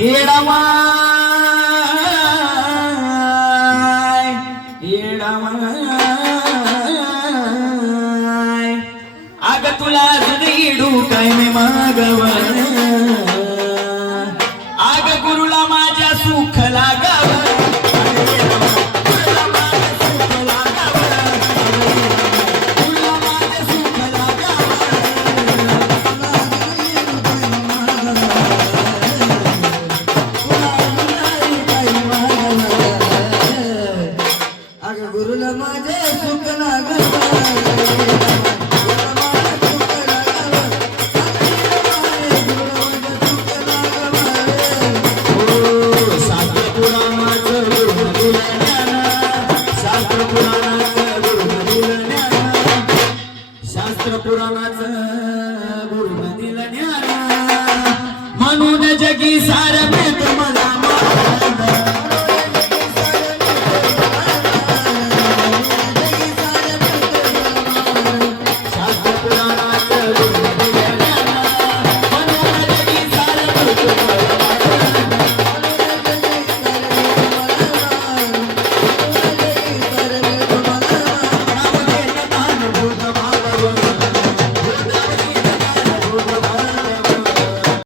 येडामाय येडामाय अग तुला अजून इडू काय मी मागव अग गुरुला माझ्या सुख लागाव गुरुला माझे सुख लागत शास्त्र पुराणाचं गुरु दिलं ज्ञान म्हणून जगी सार भेट मला